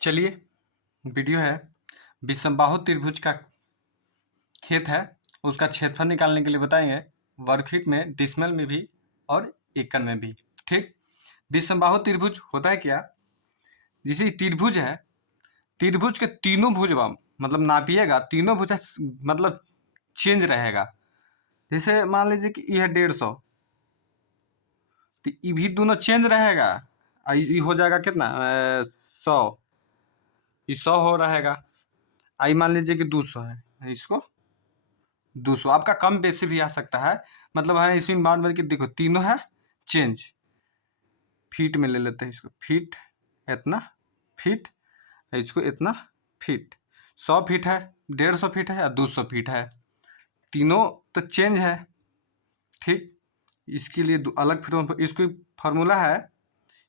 चलिए वीडियो है विषमबाहु त्रिभुज का खेत है, उसका क्षेत्रफल निकालने के लिए बताएंगे वर्गफीट में, डिसमल में भी और एकड़ में भी। ठीक, विषमबाहु त्रिभुज होता है क्या? जैसे त्रिभुज है, त्रिभुज के तीनों भुज मतलब नापिएगा, तीनों भुजा मतलब चेंज रहेगा। जैसे मान लीजिए कि ये है 150, तो ये भी दोनों चेंज रहेगा। ये हो जाएगा कितना 100, ये 100 हो रहेगा। आई मान लीजिए कि 200 है, इसको 200 आपका कम बेसी भी आ सकता है। मतलब है इसी बार की देखो तीनों है चेंज। फीट में ले लेते हैं इसको, फीट इतना फीट, इसको इतना फीट। 100 फीट है, 150 फीट है या 200 फीट है, तीनों तो चेंज है। ठीक, इसके लिए अलग फिर इसको फार्मूला है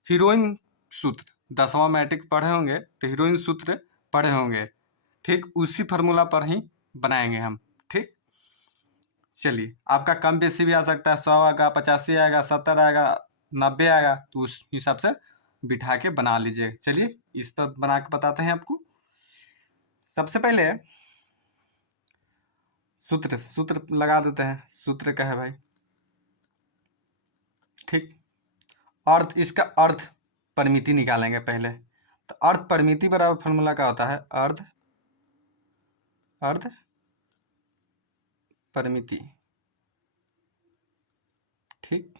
हीरोइन सूत्र। 10वां मैट्रिक पढ़े होंगे तो हीरोइन सूत्र पढ़े होंगे। ठीक, उसी फार्मूला पर ही बनाएंगे हम। ठीक, चलिए आपका कम बेसी भी आ सकता है, 100 आएगा, 85 आएगा, 70 आएगा, 90 आएगा, तो उस हिसाब से बिठा के बना लीजिए। चलिए इस पर बना के बताते हैं आपको। सबसे पहले सूत्र लगा देते हैं। सूत्र क्या है भाई? ठीक, अर्थ, इसका अर्थ परिमिति निकालेंगे पहले। तो अर्थ परिमिति बराबर फॉर्मूला क्या होता है? अर्थ परिमिति। ठीक,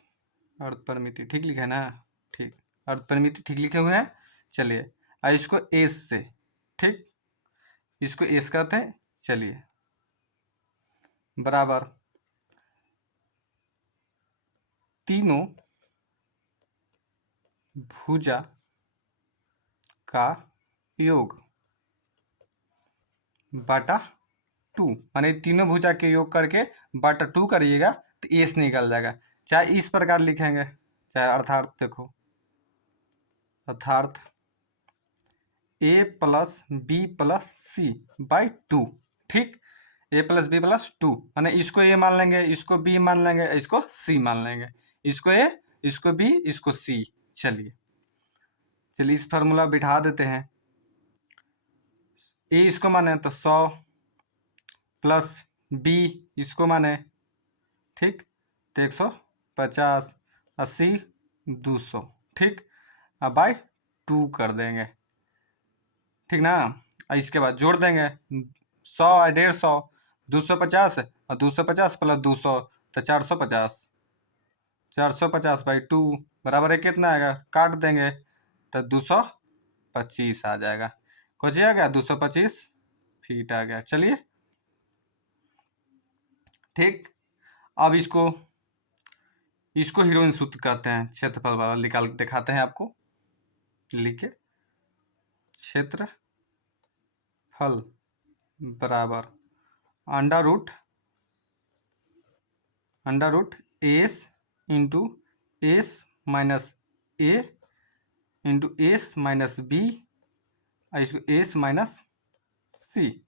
अर्थ परिमिति ठीक लिखा है ना? ठीक, अर्थ परिमिति ठीक लिखे हुए हैं। चलिए इसको एस से, ठीक, इसको एस कहते हैं। चलिए बराबर तीनों भुजा का योग बटा 2, माने तीनों भुजा के योग करके बटा 2 करिएगा तो एस निकल जाएगा। चाहे इस प्रकार लिखेंगे, चाहे अर्थात देखो, अर्थात A plus B plus C by 2। ठीक, ए प्लस बी प्लस 2, माने इसको ए मान लेंगे, इसको बी मान लेंगे, इसको सी मान लेंगे, इसको ए, इसको बी, इसको सी। चलिए इस फार्मूला बिठा देते हैं। ए इसको माने तो 100 प्लस बी इसको माने, ठीक, तो 150, 80, 200। ठीक, अब बाई 2 कर देंगे। ठीक ना? इसके बाद जोड़ देंगे 100 और 150, 250 और 250 प्लस 200 तो 450, 450 बाई 2 बराबर है कितना आएगा? काट देंगे तो 225 आ जाएगा। कुछ आ गया 225 फीट आ गया। चलिए ठीक, अब इसको हीरोइन सूत्र कहते हैं। क्षेत्रफल वाला निकाल के दिखाते हैं आपको, लिखे क्षेत्रफल बराबर under root S into S minus A into S minus B, इसको एस माइनस सी।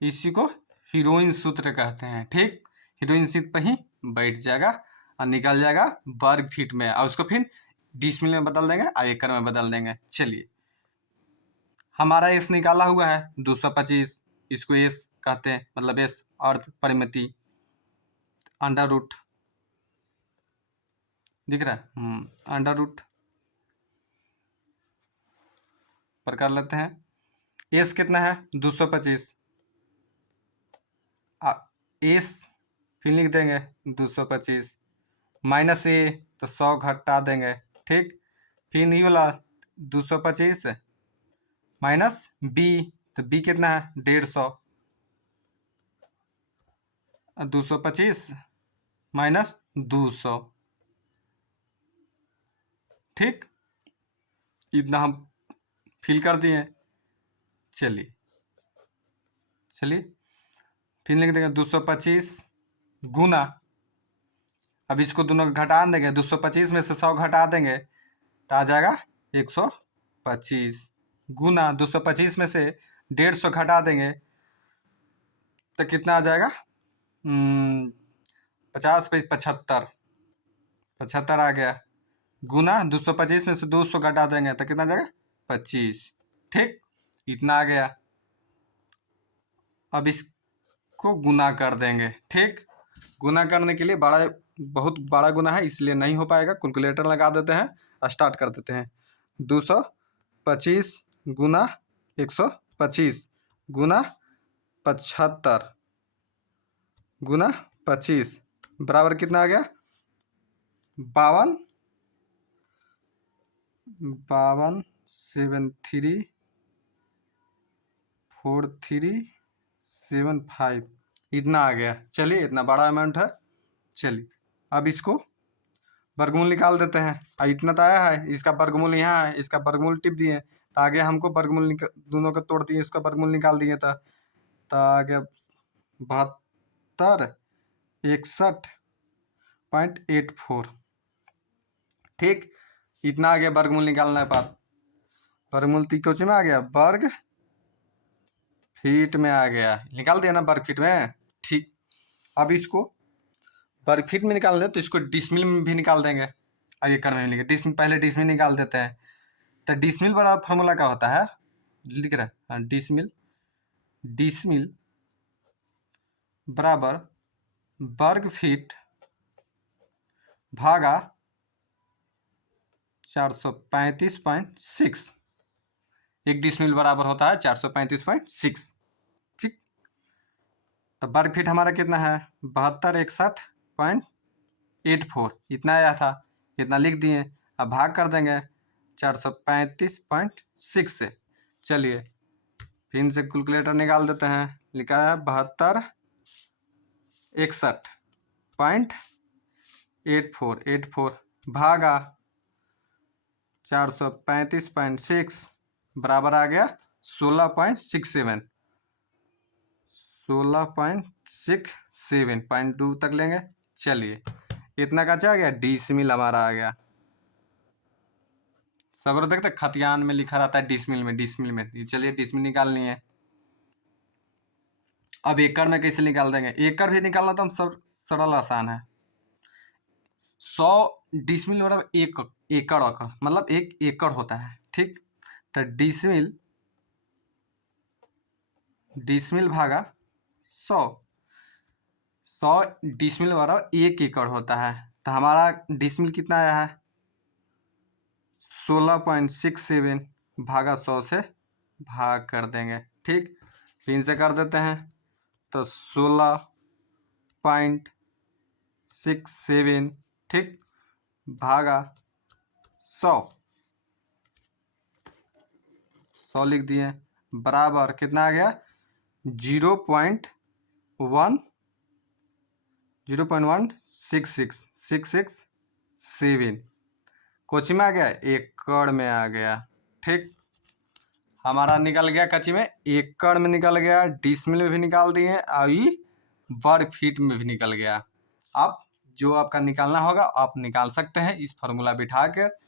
इसी को हीरोइन सूत्र कहते हैं। ठीक, हीरोइन सूत्र पर ही बैठ जाएगा और निकल जाएगा वर्ग फीट में, और उसको फिर डिसमिल में बदल देंगे और एकड़ में बदल देंगे। चलिए हमारा एस निकाला हुआ है 225, इसको एस कहते हैं, मतलब एस अर्थ परिमिति अंडर रूट दिख रहा है, अंडर रूट पर कर लेते हैं। एस कितना है? 225, एस फिर लिख देंगे 225 माइनस ए तो 100 घटा देंगे। ठीक, फिर ये वाला 225 माइनस बी, तो बी कितना है? 150, 225 माइनस 200। ठीक, इतना हम फिल कर दिए। चलिए फिर लिख देंगे 225 गुना, अब इसको दोनों घटा देंगे, 225 में से 100 घटा देंगे तो आ जाएगा 125 गुना 225 में से 150 घटा देंगे तो कितना आ जाएगा? 50 पे 75, 75 आ गया, गुना 225 में से 200 घटा देंगे तो कितना आ जाएगा? 25। ठीक, इतना आ गया। अब इसको गुना कर देंगे। ठीक, गुना करने के लिए बहुत बड़ा गुना है इसलिए नहीं हो पाएगा। कैलकुलेटर लगा देते हैं, स्टार्ट कर देते हैं। 225 गुना 125 गुना 75 गुना 25 बराबर कितना आ गया? 52 734375 इतना आ गया। चलिए, इतना बड़ा अमाउंट है। चलिए अब इसको वर्गमूल निकाल देते हैं। इतना तो आया है, इसका वर्गमूल यहाँ है, इसका वर्गमूल टिप दिए तो आगे हमको वर्गमूल दोनों को तोड़ दिए, इसका वर्गमूल निकाल दिए तो आगे 7261.84। ठीक, इतना आ गया वर्गमूल निकालने के बाद। वर्गमूल कोच में आ गया, वर्ग फीट में आ गया। निकाल दिया ना वर्ग फीट में। ठीक, अब इसको वर्ग फीट में निकाल दे तो इसको डिसमिल में भी निकाल देंगे। आगे कर में लिखे डिसमिल, पहले डिसमिल निकाल देते हैं। तो डिसमिल बड़ा फॉर्मूला क्या होता है, लिख रहा है डिसमिल बराबर वर्ग फीट भागा 435.6। एक डिसमिल बराबर होता है 435.6। ठीक, तो वर्ग फीट हमारा कितना है? 7261.84 इतना आया था, इतना लिख दिए। अब भाग कर देंगे 435.6 से। चलिए फिर से कैलकुलेटर निकाल देते हैं। लिखा है 7261.84 भागा 435.6 बराबर आ गया 16.67। 16.67 .2 तक लेंगे। चलिए इतना का आ गया, डिसमिल हमारा आ गया। सगरो देखते खतियान में लिखा रहता है डिसमिल में, डिसमिल में। चलिए डिसमिल निकालनी है। अब एकड़ में कैसे निकाल देंगे? एकड़ भी निकालना तो हम सब सरल आसान है। 100 डिसमिल मतलब एक एकड़ मतलब 1 एकड़ होता है। ठीक, तो डिसमिल भागा 100 डिसमिल बराबर 1 एकड़ होता है। तो हमारा डिसमिल कितना आया है? 16.67 भागा 100 से भाग कर देंगे। ठीक, फिर से कर देते हैं तो 16.67 ठीक भागा 100 लिख दिए बराबर कितना आ गया? 0.16667 कोची में आ गया, एकड़ में आ गया। ठीक, हमारा निकल गया कच्ची में, एकड़ में निकल गया, डिसमिल में भी निकाल दिए, और वर्ग फीट में भी निकल गया। अब जो आपका निकालना होगा आप निकाल सकते हैं इस फार्मूला बिठा कर।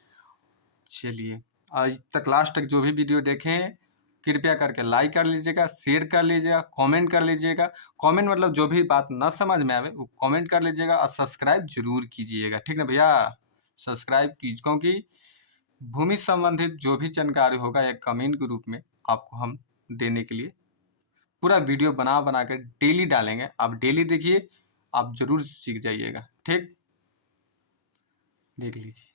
चलिए आज तक लास्ट तक जो भी वीडियो देखें कृपया करके लाइक कर लीजिएगा, शेयर कर लीजिएगा, कमेंट कर लीजिएगा। कमेंट मतलब जो भी बात ना समझ में आवे वो कमेंट कर लीजिएगा, और सब्सक्राइब जरूर कीजिएगा। ठीक ना भैया, सब्सक्राइब कीजिए, क्योंकि भूमि संबंधित जो भी जानकारी होगा एक कमेंट के रूप में आपको हम देने के लिए पूरा वीडियो बना कर डेली डालेंगे। आप डेली देखिए, आप जरूर सीख जाइएगा। ठीक, देख लीजिए।